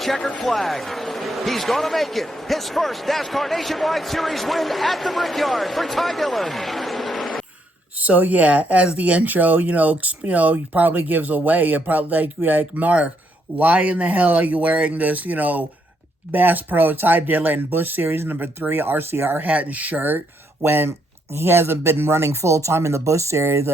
checkered flag. He's going to make it. His first NASCAR Nationwide Series win at the Brickyard for Ty Dillon. So yeah, as the intro, probably gives away. You're probably like, Mark, why in the hell are you wearing this, Bass Pro Ty Dillon Busch Series number 3 RCR hat and shirt when he hasn't been running full time in the Busch Series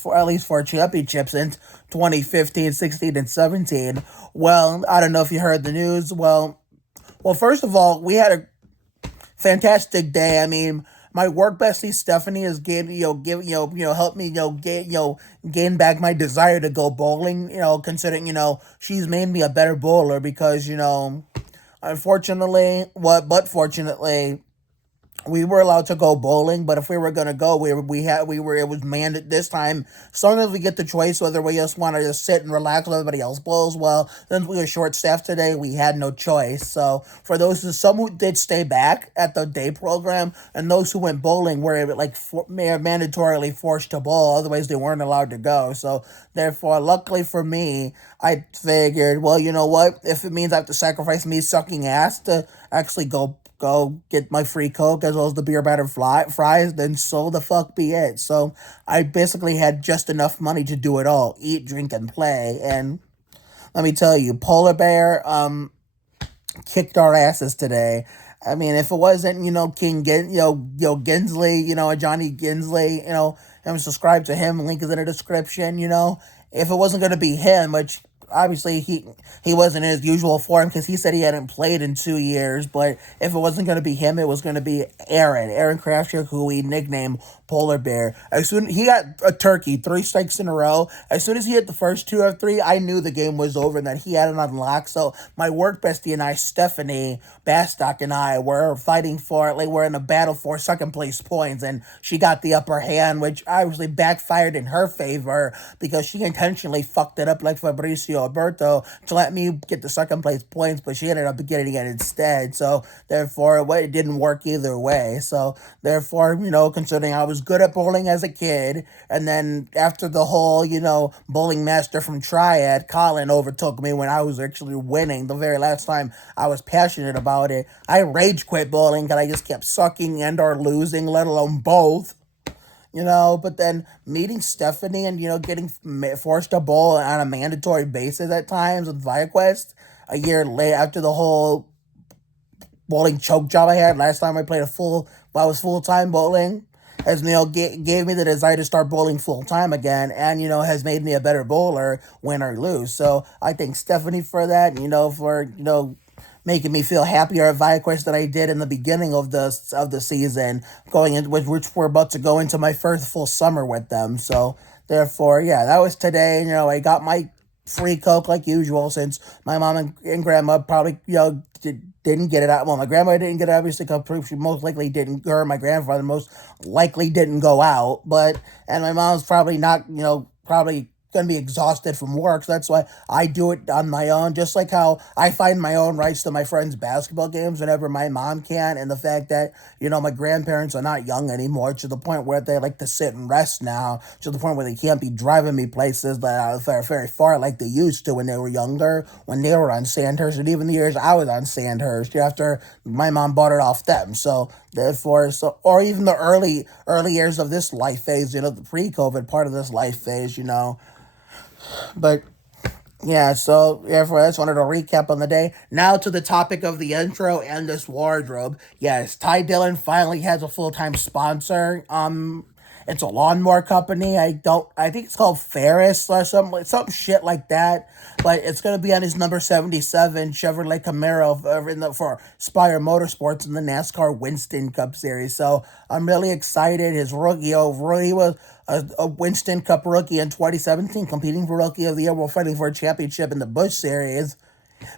for at least 4 championships since 2015, 16, and 17? Well, I don't know if you heard the news. Well, first of all, we had a fantastic day. I mean, my work bestie Stephanie has helped me gain back my desire to go bowling. Considering she's made me a better bowler because but fortunately, we were allowed to go bowling, but if we were gonna go, it was mandated this time. As long as we get the choice whether we just want to just sit and relax while everybody else bowls, well, since we were short staffed today, we had no choice. So for some who did stay back at the day program, and those who went bowling were mandatorily forced to bowl, otherwise they weren't allowed to go. So therefore, luckily for me, I figured, well, you know what? If it means I have to sacrifice me sucking ass to actually go get my free Coke as well as the beer battered fries, then so the fuck be it. So I basically had just enough money to do it all: eat, drink, and play. And let me tell you, Polar Bear kicked our asses today. I mean, if it wasn't, King Ginsley, Ajonie Ginsley, I'm subscribed to him, link is in the description, if it wasn't going to be him, which obviously he wasn't in his usual form because he said he hadn't played in 2 years, but if it wasn't going to be him, it was going to be Aaron Krafchick, who we nicknamed Polar Bear. As soon he got a turkey, 3 strikes in a row. As soon as he hit the first 2 of 3, I knew the game was over and that he had it unlocked. So my work bestie and I, Stephanie Bastock, and I were fighting for it. Like, we're in a battle for second place points, and she got the upper hand, which obviously backfired in her favor because she intentionally fucked it up like Fabricio Alberto to let me get the second place points, but she ended up getting it instead. So therefore, it didn't work either way. So therefore, considering I was good at bowling as a kid, and then after the whole, bowling master from Triad, Colin, overtook me when I was actually winning the very last time I was passionate about it, I rage quit bowling because I just kept sucking and or losing, let alone both. But then meeting Stephanie and, getting forced to bowl on a mandatory basis at times with ViaQuest a year late after the whole bowling choke job I had last time I played I was full-time bowling, as gave me the desire to start bowling full-time again and, has made me a better bowler, win or lose. So I thank Stephanie for that, for, making me feel happier at ViaQuest than I did in the beginning of the season, which we're about to go into my first full summer with them. So therefore, yeah, that was today. I got my free Coke like usual since my mom and grandma probably didn't get it out. Well, my grandma didn't get it, obviously, because she most likely didn't. Her and my grandfather most likely didn't go out, and my mom's probably not. Probably going to be exhausted from work, so that's why I do it on my own, just like how I find my own rights to my friends' basketball games whenever my mom can, and the fact that, my grandparents are not young anymore to the point where they like to sit and rest now, to the point where they can't be driving me places that are very, very far like they used to when they were younger, when they were on Sandhurst, and even the years I was on Sandhurst after my mom bought it off them. So therefore, or even the early years of this life phase, the pre-COVID part of this life phase, But yeah, so therefore I just wanted to recap on the day. Now to the topic of the intro and this wardrobe. Yes, Ty Dillon finally has a full-time sponsor. It's a lawnmower company. I think it's called Ferris or some shit like that. But it's going to be on his number 77 Chevrolet Camaro for Spire Motorsports in the NASCAR Winston Cup Series. So I'm really excited. His rookie, he was a Winston Cup rookie in 2017, competing for Rookie of the Year while fighting for a championship in the Busch Series.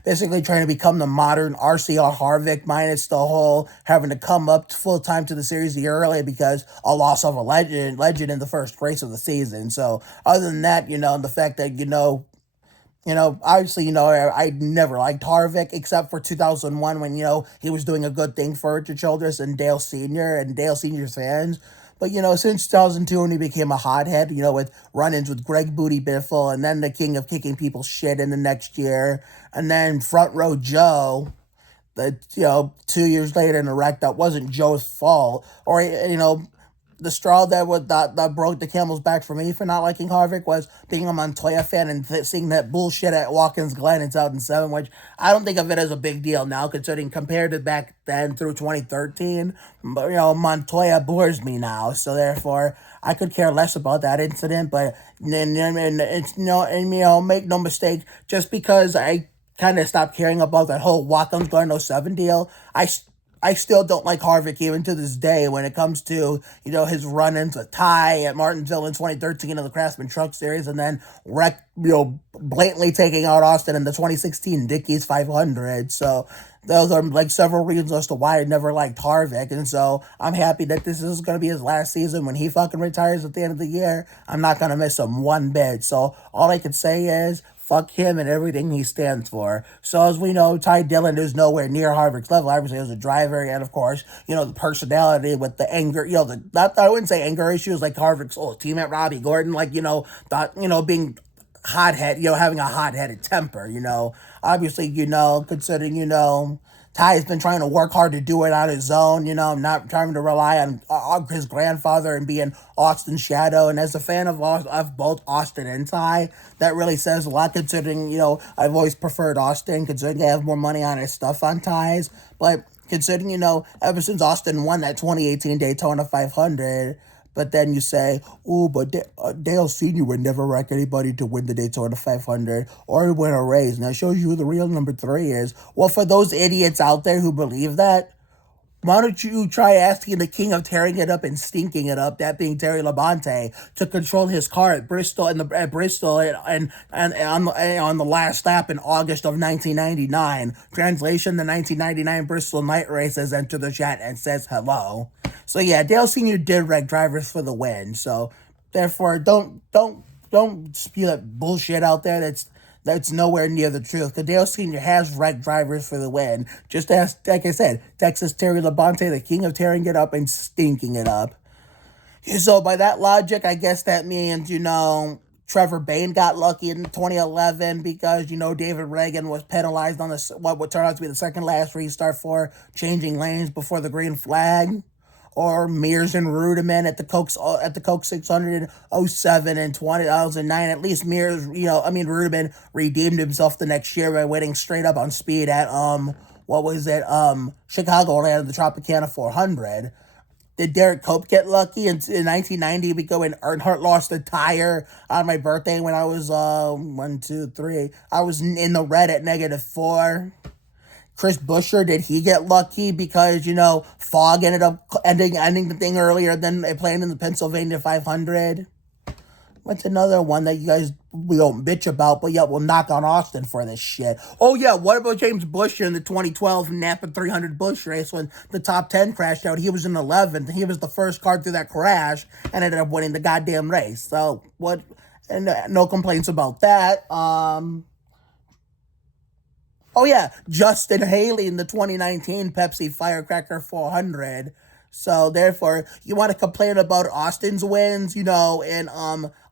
Basically trying to become the modern RCR Harvick, minus the whole having to come up full-time to the series a year early because a loss of a legend in the first race of the season. So other than that, the fact that, obviously, I never liked Harvick except for 2001 when, he was doing a good thing for Richard Childress and Dale Sr. and Dale Sr.'s fans. But, since 2002 when he became a hothead, with run-ins with Greg Booty Biffle, and then the king of kicking people's shit in the next year, and then Front Row Joe, that, 2 years later in a wreck that wasn't Joe's fault, or, the straw that broke the camel's back for me for not liking Harvick was being a Montoya fan and seeing that bullshit at Watkins Glen in 2007, which I don't think of it as a big deal now, considering compared to back then through 2013. But, Montoya bores me now, so therefore I could care less about that incident. But and it's make no mistake, just because I kind of stopped caring about that whole Watkins Glen '07 deal, I still don't like Harvick even to this day when it comes to, his run-ins with Ty at Martinsville in 2013 in the Craftsman Truck Series, and then blatantly taking out Austin in the 2016 Dickies 500. So those are like several reasons as to why I never liked Harvick. And so I'm happy that this is going to be his last season. When he fucking retires at the end of the year, I'm not going to miss him one bit. So all I can say is, fuck him and everything he stands for. So as we know, Ty Dillon is nowhere near Harvick's level. Obviously, as a driver, and of course, the personality with the anger, I wouldn't say anger issues like Harvick's old teammate Robbie Gordon, like, being hothead, having a hot-headed temper, Obviously, considering, Ty's been trying to work hard to do it on his own, not trying to rely on his grandfather and being Austin's shadow. And as a fan of both Austin and Ty, that really says a lot, considering, I've always preferred Austin, considering I have more money on his stuff on Ty's. But considering, ever since Austin won that 2018 Daytona 500, but then you say, ooh, but Dale Sr. would never wreck anybody to win the Daytona 500 or win a race. And that shows you who the real number 3 is. Well, for those idiots out there who believe that, why don't you try asking the king of tearing it up and stinking it up, that being Terry Labonte, to control his car at Bristol and on the last lap in August of 1999. Translation: the 1999 Bristol night race has entered the chat and says hello. So yeah, Dale Sr. did wreck drivers for the win. So therefore, don't spew that bullshit out there. That's nowhere near the truth. Because Dale Sr. has wrecked drivers for the win. Just as, like I said, Texas Terry Labonte, the king of tearing it up and stinking it up. So by that logic, I guess that means, Trevor Bayne got lucky in 2011 because, David Reagan was penalized on what would turn out to be the second last restart for changing lanes before the green flag. Or Mears and Rudiman at the Coke 600 in 07 and 2009. At least Rudiman redeemed himself the next year by winning straight up on speed at, Chicago at the Tropicana 400. Did Derek Cope get lucky in 1990? We go and Earnhardt lost a tire on my birthday when I was, I was in the red at -4. Chris Buescher, did he get lucky because, fog ended up ending the thing earlier than playing in the Pennsylvania 500? What's another one that you guys, we don't bitch about, but yet we'll knock on Austin for this shit? Oh yeah, what about James Buescher in the 2012 Napa 300 Busch race when the top 10 crashed out? He was in 11th. He was the first car through that crash and ended up winning the goddamn race. So, and no complaints about that. Oh yeah, Justin Haley in the 2019 Pepsi Firecracker 400. So therefore, you want to complain about Austin's wins, and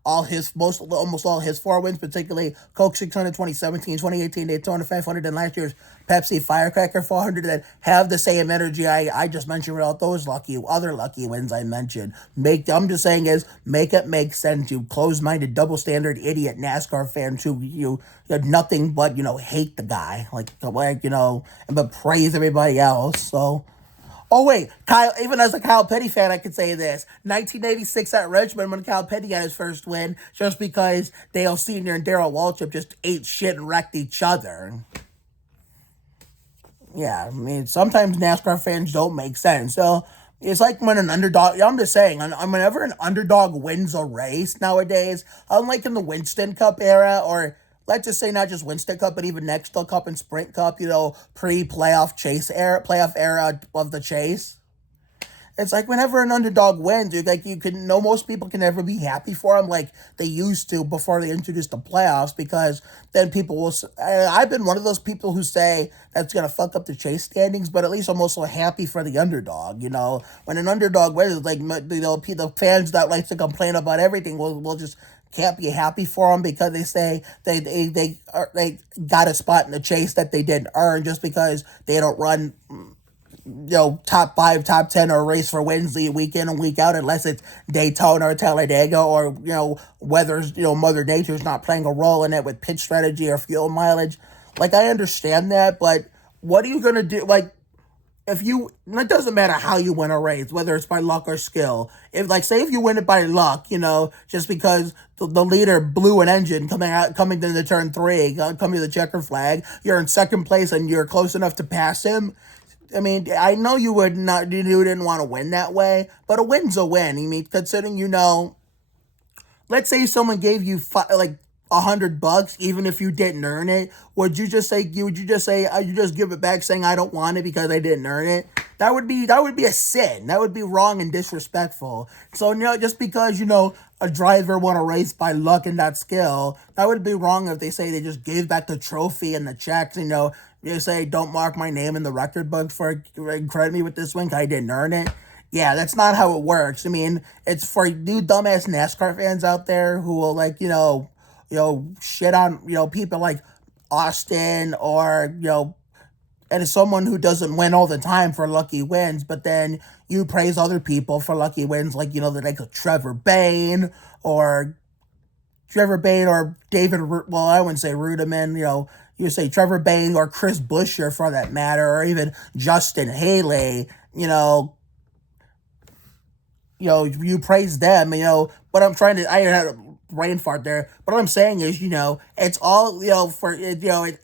almost all his 4 wins, particularly Coke 600 2017, 2018 Daytona 500, and last year's Pepsi Firecracker 400 that have the same energy I just mentioned without those other lucky wins I mentioned. I'm just saying is, make it make sense, you closed-minded, double-standard idiot NASCAR fans who, you had nothing but, hate the guy, but praise everybody else, so... Oh, wait, Kyle, even as a Kyle Petty fan, I could say this. 1986 at Richmond when Kyle Petty got his first win, just because Dale Sr. and Darrell Waltrip just ate shit and wrecked each other. Yeah, sometimes NASCAR fans don't make sense. So, it's like when an underdog, I'm just saying, whenever an underdog wins a race nowadays, unlike in the Winston Cup era, or let's just say not just Winston Cup, but even Nextel Cup and Sprint Cup, pre-playoff playoff era of the chase. it's like whenever an underdog wins, dude, like you can know most people can never be happy for them like they used to before they introduced the playoffs, because then people will. I've been one of those people who say that's gonna fuck up the chase standings, but at least I'm also happy for the underdog. You know, when an underdog wins, it's like, you know, the fans that like to complain about everything will just can't be happy for them because they say they got a spot in the chase that they didn't earn just because they don't run, you know, top 5, top 10 or race for Wednesday week in and week out, unless it's Daytona or Talladega, or, you know, weather's, you know, Mother Nature's not playing a role in it with pitch strategy or fuel mileage. Like, I understand that, but what are you going to do? Like, if you, it doesn't matter how you win a race, whether it's by luck or skill. If, like, say if you win it by luck, you know, just because the leader blew an engine coming into turn 3, coming to the checker flag, you're in second place and you're close enough to pass him. I mean, I know you didn't want to win that way, but a win's a win. I mean, considering, you know, let's say someone gave you like $100, even if you didn't earn it, would you just give it back saying I don't want it because I didn't earn it? That would be a sin. That would be wrong and disrespectful. So, you know, just because, you know, a driver won a race by luck and not skill, that would be wrong if they say they just gave back the trophy and the checks. You know, you say don't mark my name in the record book for credit me with this win because I didn't earn it. Yeah, that's not how it works. I mean, it's for you dumbass NASCAR fans out there who will, like, you know, shit on, you know, people like Austin, or, you know, and it's someone who doesn't win all the time for lucky wins, but then you praise other people for lucky wins, like, you know, like Trevor Bayne or David, well, I wouldn't say Rudiman, you know, you say Trevor Bayne or Chris Buescher for that matter, or even Justin Haley, you know, you praise them, you know, but I had a brain fart there, but what I'm saying is, you know, it's all, you know,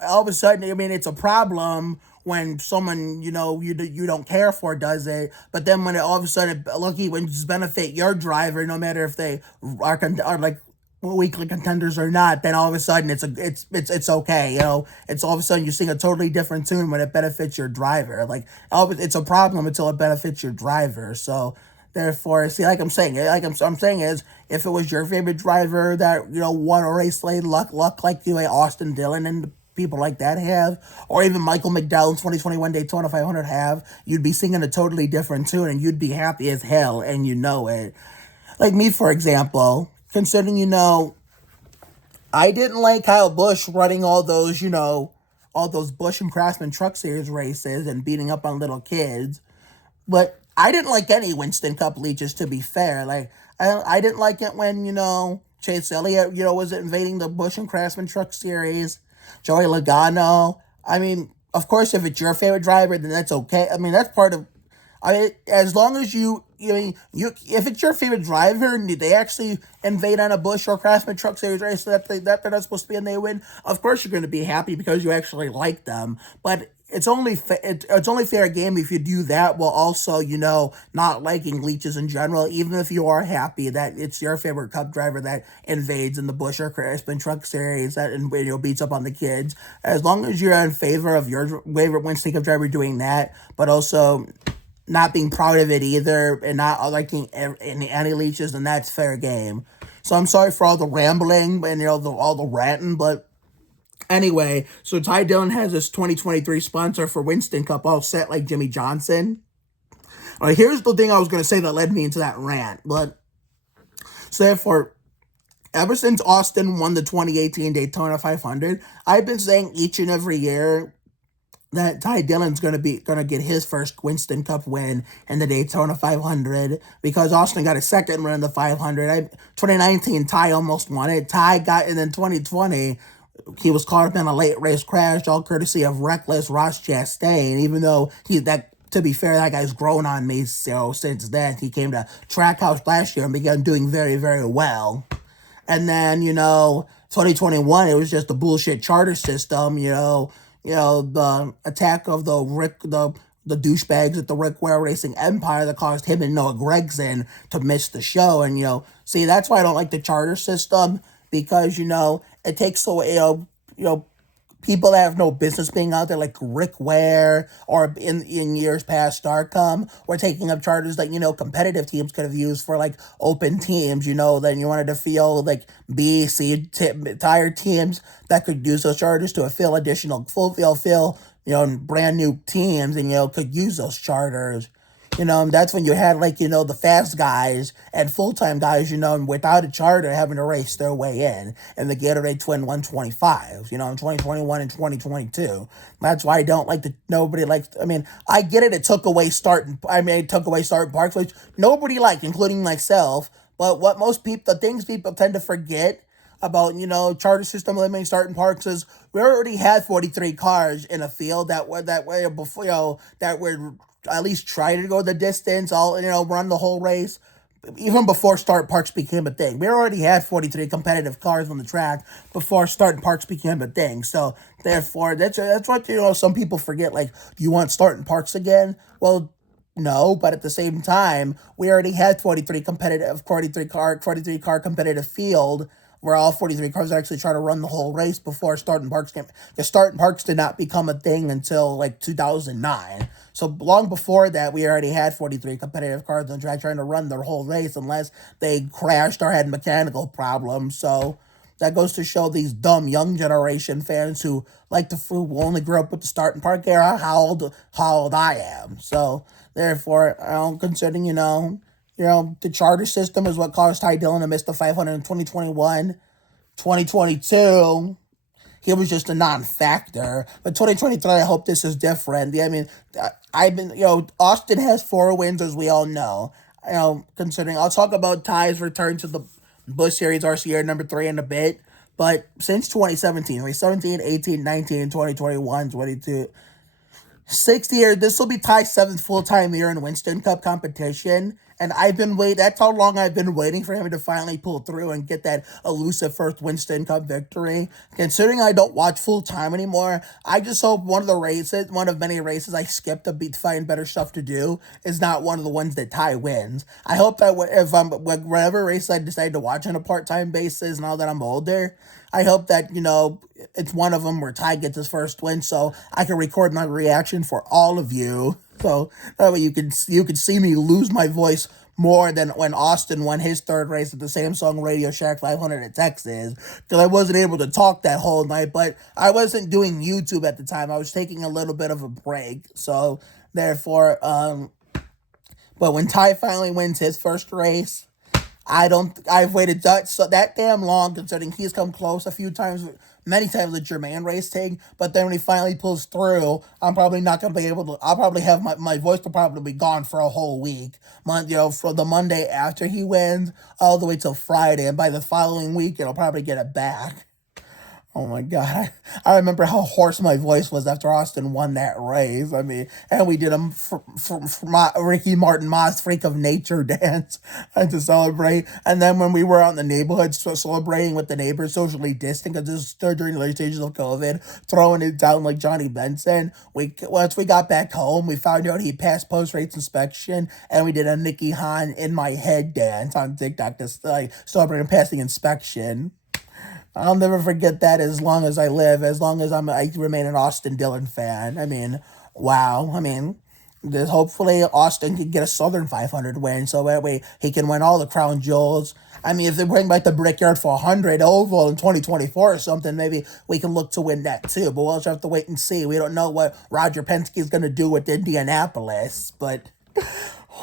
all of a sudden, I mean, it's a problem when someone, you know, you don't care for does it, but then when it all of a sudden, lucky wins benefit your driver, no matter if they are like weekly contenders or not, then all of a sudden it's okay, you know, it's all of a sudden you sing a totally different tune when it benefits your driver. Like, it's a problem until it benefits your driver. So therefore, see, like I'm saying is, if it was your favorite driver that, you know, won a race late, luck like you, like Austin Dillon and people like that have, or even Michael McDowell's 2021 Daytona 500 have, you'd be singing a totally different tune and you'd be happy as hell, and you know it. Like me, for example, considering, you know, I didn't like Kyle Busch running all those, you know, all those Busch and Craftsman Truck Series races and beating up on little kids, but I didn't like any Winston Cup leeches, to be fair. Like, I didn't like it when, you know, Chase Elliott, you know, was invading the Busch and Craftsman Truck Series. Joey Logano. I mean, of course, if it's your favorite driver, then that's okay. I mean, that's part of, I mean, as long as if it's your favorite driver and they actually invade on a Busch or Craftsman Truck Series race that they're not supposed to be and they win, of course you're going to be happy because you actually like them. But it's only fair game if you do that while also, you know, not liking leeches in general, even if you are happy that it's your favorite Cup driver that invades in the Busch or Craftsman Truck Series that, you know, beats up on the kids. As long as you're in favor of your favorite Winston Cup driver doing that, but also not being proud of it either and not liking any leeches, then that's fair game. So I'm sorry for all the rambling and, you know, all the ranting, but anyway, so Ty Dillon has his 2023 sponsor for Winston Cup all set like Jimmy Johnson. All right, here's the thing I was going to say that led me into that rant. But so therefore, ever since Austin won the 2018 Daytona 500, I've been saying each and every year that Ty Dillon's gonna get his first Winston Cup win in the Daytona 500 because Austin got a second run in the 500. 2019, Ty almost won it. Ty got, and then 2020, he was caught up in a late race crash, all courtesy of reckless Ross Chastain. Even though to be fair, that guy's grown on me. So since then, he came to Trackhouse last year and began doing very, very well. And then, you know, 2021, it was just a bullshit charter system. The attack of the douchebags at the Rick Ware Racing Empire that caused him and Noah Gragson to miss the show. And, see, that's why I don't like the charter system, because, it takes away, people that have no business being out there, like Rick Ware or in years past Starcom, were taking up charters that, competitive teams could have used for like open teams, then you wanted to feel like B, C tired teams that could use those charters to fill additional, brand new teams and, could use those charters. And that's when you had like, the fast guys and full-time guys, without a charter having to race their way in the Gatorade Twin 125s, in 2021 and 2022. That's why I don't like nobody likes, I get it, it took away starting parks, which nobody liked, including myself, but what the things people tend to forget about, charter system limiting starting parks is we already had 43 cars in a field that were before, that were at least try to go the distance, run the whole race, even before start parks became a thing. We already had 43 competitive cars on the track before starting parks became a thing. So therefore, that's what some people forget. Like, you want starting parks again? Well, no, but at the same time, we already had 43 car competitive field where all 43 cars actually try to run the whole race before starting parks came. The starting parks did not become a thing until like 2009. So long before that, we already had 43 competitive cars on track trying to run their whole race unless they crashed or had mechanical problems. So that goes to show these dumb young generation fans who only grew up with the starting park era how old I am. So therefore, considering, the charter system is what caused Dillon to miss the 500 in 2021. 2022, he was just a non-factor. But 2023, I hope this is different. Austin has 4 wins, as we all know. Considering, I'll talk about Ty's return to the Busch Series RCR number 3 in a bit. But since 2017, 17, 18, 19, 2021, 22, 6 years, this will be Ty's 7th full-time year in Winston Cup competition. And that's how long I've been waiting for him to finally pull through and get that elusive first Winston Cup victory. Considering I don't watch full-time anymore, I just hope one of many races I skipped to find better stuff to do, is not one of the ones that Ty wins. I hope that whatever race I decide to watch on a part-time basis now that I'm older, I hope that, it's one of them where Ty gets his first win so I can record my reaction for all of you. So that way you can see me lose my voice more than when Austin won his 3rd race at the Samsung Radio Shack 500 at Texas, because I wasn't able to talk that whole night, but I wasn't doing YouTube at the time. I was taking a little bit of a break. So therefore, but when Ty finally wins his first race, I've waited that damn long, considering he's come close many times with Jermaine racing, but then when he finally pulls through, I'm probably not going to be able to, I'll probably have my voice will probably be gone for a whole week, for the Monday after he wins, all the way till Friday, and by the following week, it'll probably get it back. Oh my God. I remember how hoarse my voice was after Austin won that race. And we did Ricky Martin Ma's Freak of Nature dance to celebrate. And then when we were out in the neighborhood celebrating with the neighbors, socially distant, because this was still during the early stages of COVID, throwing it down like Johnny Benson. Once we got back home, we found out he passed post-race inspection, and we did a Nicky Hahn in my head dance on TikTok to celebrate passing inspection. I'll never forget that as long as I live, as long as I remain an Austin Dillon fan. Wow. Hopefully Austin can get a Southern 500 win, so that way he can win all the crown jewels. If they bring back the Brickyard 400 Oval in 2024 or something, maybe we can look to win that too, but we'll just have to wait and see. We don't know what Roger Penske is going to do with Indianapolis, but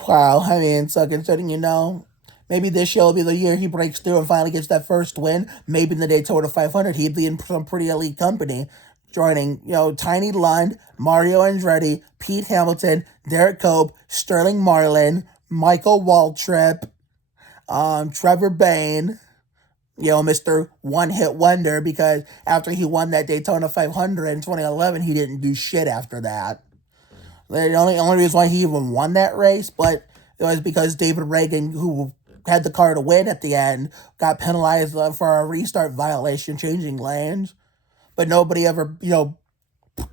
wow. So considering, maybe this year will be the year he breaks through and finally gets that first win. Maybe in the Daytona 500, he'd be in some pretty elite company, joining, Tiny Lund, Mario Andretti, Pete Hamilton, Derek Cope, Sterling Marlin, Michael Waltrip, Trevor Bayne, Mr. One-Hit Wonder, because after he won that Daytona 500 in 2011, he didn't do shit after that. The only reason why he even won that race, but it was because David Reagan, who had the car to win at the end, got penalized for a restart violation, changing lanes. But nobody ever,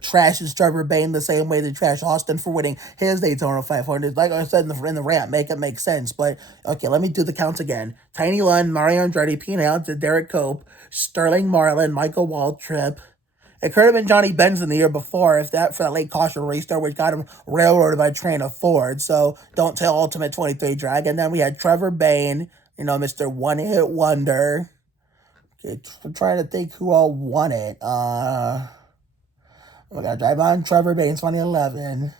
trashes Trevor Bayne the same way they trash Austin for winning his Daytona 500. Like I said in the rant, make it make sense. But, okay, let me do the counts again. Tiny Lund, Mario Andretti, Pete Hamilton, Derek Cope, Sterling Marlin, Michael Waltrip, It could have been Johnny Benson the year before if that for that late caution restart, which got him railroaded by train of Ford. So don't tell Ultimate 23 Drag. And then we had Trevor Bayne, Mr. One Hit Wonder. Okay, I'm trying to think who all won it. We got Drive On Trevor Bayne 2011.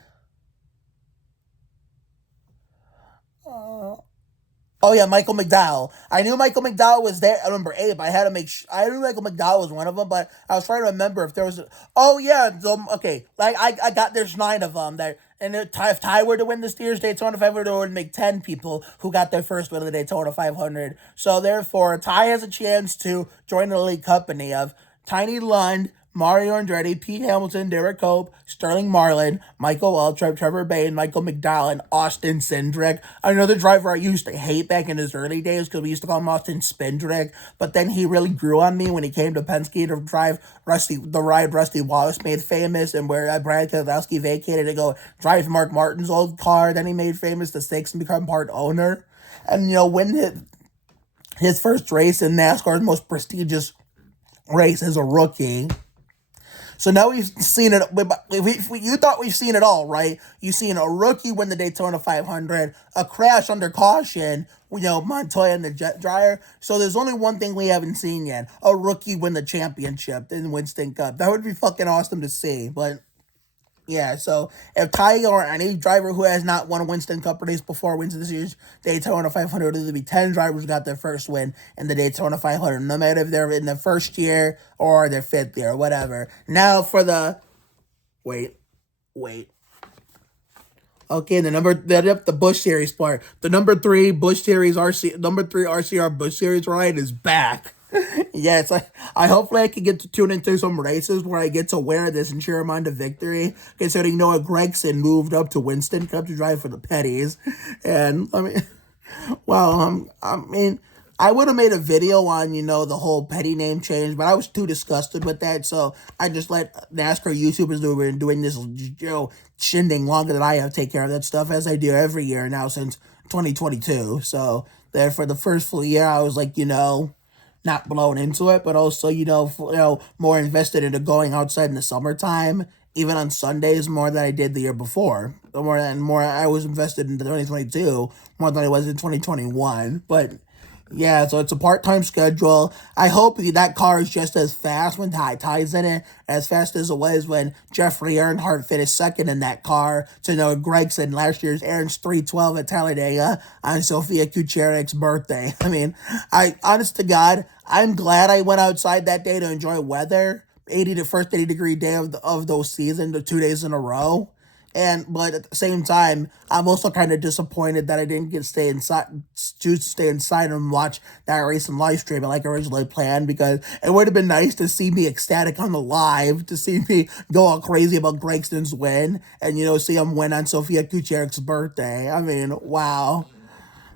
Oh yeah, Michael McDowell. I knew Michael McDowell was there at number 8, but I had to I knew Michael McDowell was one of them, but I was trying to remember if there was. Oh yeah, okay. Like I got there's 9 of them there, and if Ty were to win the Steers Daytona 500, it would make 10 people who got their first win of the Daytona 500. So therefore, Ty has a chance to join the elite company of Tiny Lund, Mario Andretti, Pete Hamilton, Derek Hope, Sterling Marlin, Michael Waltrip, Trevor Bayne, Michael McDowell, and Austin Cindric. Another driver I used to hate back in his early days because we used to call him Austin Spindrick, but then he really grew on me when he came to Penske to drive the ride Rusty Wallace made famous, and where Brad Keselowski vacated to go drive Mark Martin's old car. Then he made famous the 6 and become part owner. And, win his first race in NASCAR's most prestigious race as a rookie. So now we've seen it. You thought we've seen it all, right? You've seen a rookie win the Daytona 500, a crash under caution, Montoya and the jet dryer. So there's only one thing we haven't seen yet: a rookie win the championship in Winston Cup. That would be fucking awesome to see. But yeah, so if Ty or any driver who has not won a Winston Cup race before wins this year's Daytona 500, there'll be 10 drivers who got their first win in the Daytona 500, no matter if they're in their first year or their 5th year or whatever. Now for the... Wait. Okay, the Busch Series part. The number 3 RCR Busch Series ride is back. Yes, I hopefully I can get to tune into some races where I get to wear this and cheer him on to victory, considering Noah Gragson moved up to Winston Cup to drive for the Petties. And I would have made a video on, the whole Petty name change, but I was too disgusted with that, so I just let NASCAR YouTubers who were doing this, shindig longer than I have take care of that stuff, as I do every year now since 2022. So there for the first full year, I was like, not blown into it, but also, more invested into going outside in the summertime, even on Sundays, more than I did the year before. More I was invested in 2022 more than I was in 2021. But yeah, so it's a part-time schedule. I hope that car is just as fast when Ty's in it, as fast as it was when Jeffrey Earnhardt finished second in that car to Noah Gragson last year's Aaron's 312 at Talladega on Sofia Kucherek's birthday. Honest to God, I'm glad I went outside that day to enjoy weather. 80-degree day of those season, the 2 days in a row. But at the same time, I'm also kind of disappointed that I didn't choose to stay inside and watch that race and live stream like originally planned, because it would have been nice to see me ecstatic on the live, to see me go all crazy about Gregson's win, and see him win on Sofia Kucherek's birthday. Wow.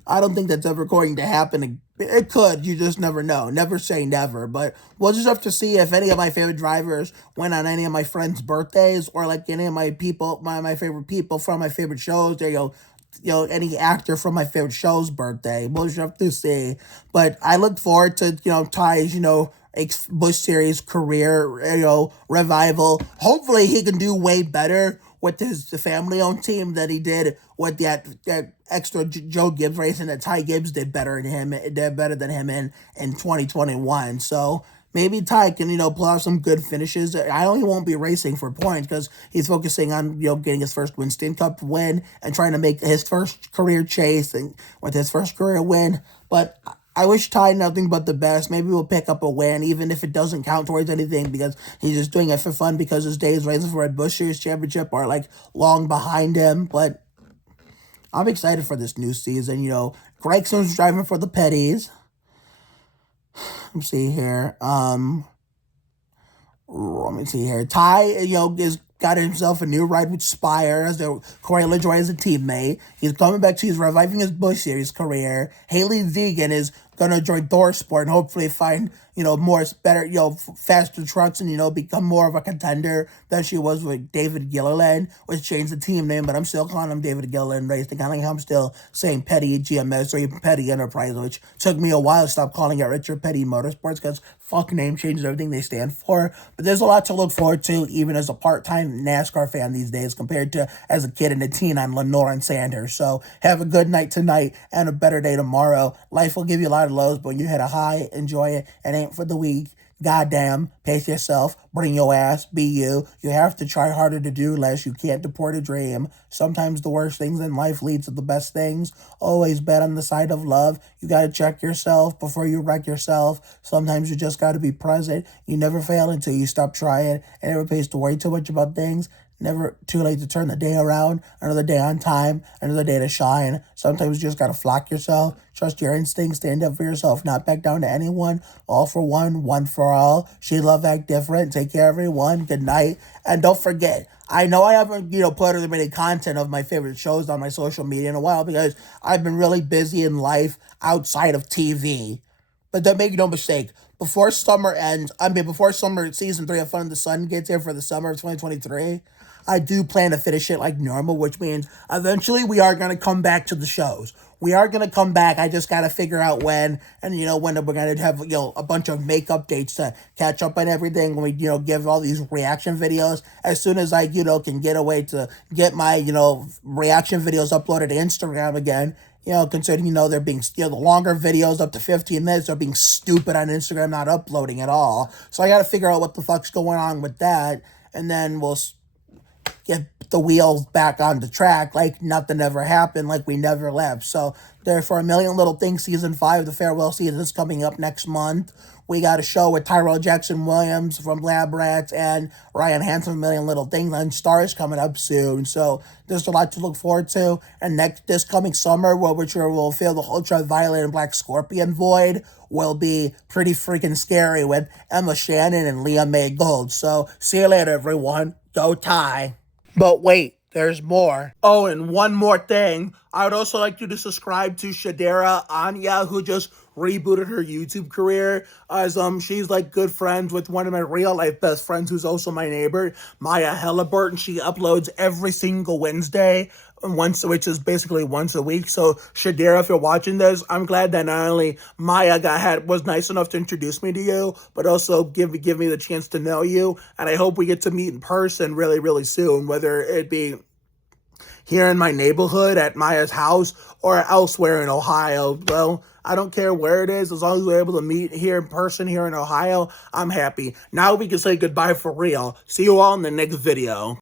I don't think that's ever going to happen. It could, you just never know. Never say never, but we'll just have to see if any of my favorite drivers went on any of my friends' birthdays, or like any of my people, my favorite people from my favorite shows, any actor from my favorite show's birthday. We'll just have to see. But I look forward to, Ty's, Busch Series career, revival. Hopefully he can do way better with the family-owned team that he did with that extra Joe Gibbs racing that Ty Gibbs did better than him in 2021. So maybe Ty can, pull out some good finishes. I know he won't be racing for points because he's focusing on, getting his first Winston Cup win and trying to make his first career chase and with his first career win. But I wish Ty nothing but the best. Maybe we'll pick up a win, even if it doesn't count towards anything, because he's just doing it for fun, because his days racing for a Busch Series championship are long behind him. But I'm excited for this new season. Gregson's driving for the Petties. Let me see here. Ty, is got himself a new ride with Spire as Corey LaJoie as a teammate. He's coming back. He's reviving his Busch Series career. Haley Zegan is gonna join Thor Sport and hopefully find, more better, faster trucks and, become more of a contender than she was with David Gilliland, which changed the team name, but I'm still calling him David Gilliland Racing. I think I'm still saying Petty GMS or even Petty Enterprise, which took me a while to stop calling it Richard Petty Motorsports because fuck name changes everything they stand for. But there's a lot to look forward to, even as a part-time NASCAR fan these days, compared to as a kid and a teen on Lenore and Sanders. So have a good night tonight and a better day tomorrow. Life will give you a lot of lows, but when you hit a high, enjoy it. It ain't for the weak. Goddamn, pace yourself, bring your ass, be you. You have to try harder to do less. You can't deport a dream. Sometimes the worst things in life lead to the best things. Always bet on the side of love. You gotta check yourself before you wreck yourself. Sometimes you just gotta be present. You never fail until you stop trying. It never pays to worry too much about things. Never too late to turn the day around. Another day on time. Another day to shine. Sometimes you just gotta flock yourself. Trust your instincts. Stand up for yourself. Not back down to anyone. All for one. One for all. She love, act different. Take care of everyone. Good night. And don't forget, I know I haven't, put as many content of my favorite shows on my social media in a while because I've been really busy in life outside of TV. But don't make no mistake. Before summer ends, before summer season 3 of Fun in the Sun gets here for the summer of 2023, I do plan to finish it like normal, which means eventually we are going to come back to the shows. We are going to come back. I just got to figure out when, and, when we're going to have, a bunch of makeup dates to catch up on everything. When we, give all these reaction videos. As soon as I, can get away to get my, reaction videos uploaded to Instagram again, considering, they're being, the longer videos up to 15 minutes are being stupid on Instagram, not uploading at all. So I got to figure out what the fuck's going on with that. And then we'll get the wheels back on the track like nothing ever happened, like we never left. So therefore, A Million Little Things Season 5, the farewell season, is coming up next month. We got a show with Tyrell Jackson Williams from Lab Rats and Ryan Hansen from A Million Little Things on Stars coming up soon. So there's a lot to look forward to. And this coming summer, which will feel the Ultraviolet and Black Scorpion void, will be pretty freaking scary with Emma Shannon and Leah May Gold. So see you later, everyone. Go Ty. But wait, there's more. Oh, and one more thing. I would also like you to subscribe to Chidera Anya, who just rebooted her YouTube career, as she's like good friends with one of my real life best friends who's also my neighbor, Maya Helluva, and she uploads every single Wednesday, which is basically once a week. So Chidera, if you're watching this, I'm glad that not only Maya was nice enough to introduce me to you, but also give me the chance to know you, and I hope we get to meet in person really, really soon, whether it be here in my neighborhood at Maya's house or elsewhere in Ohio. Well, I don't care where it is. As long as we're able to meet here in person here in Ohio, I'm happy. Now we can say goodbye for real. See you all in the next video.